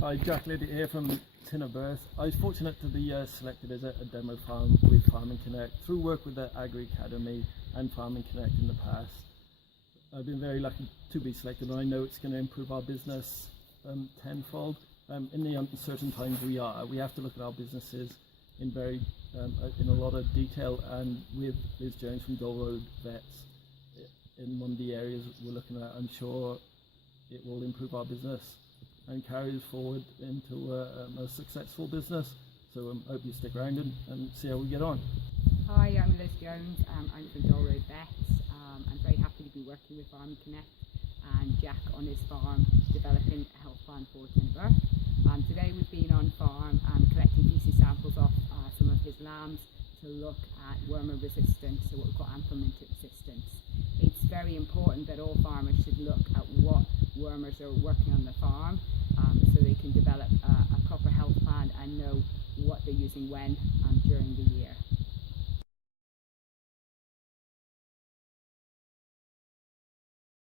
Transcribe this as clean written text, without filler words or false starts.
Hi, Jack Liddy here from Tynyberth. I was fortunate to be selected as a demo farm with Farming Connect through work with the Agri Academy and Farming Connect in the past. I've been very lucky to be selected, and I know it's going to improve our business tenfold. In the uncertain times we have to look at our businesses in a lot of detail, and with Liz Jones from Roedd Vets in one of the areas we're looking at, I'm sure it will improve our business and carry us forward into a successful business. So I hope you stick around and see how we get on. Hi, I'm Liz Jones. I'm from Roedd Vets. I'm very happy to be working with Farming Connect and Jack on his farm developing a health plan for Tynyberth. Today we've been on farm collecting feces samples off some of his lambs to look at wormer resistance, so what we call anthelmintic resistance. It's very important that all farmers should look at what wormers are working on the farm, so they can develop a proper health plan and know what they're using when during the year.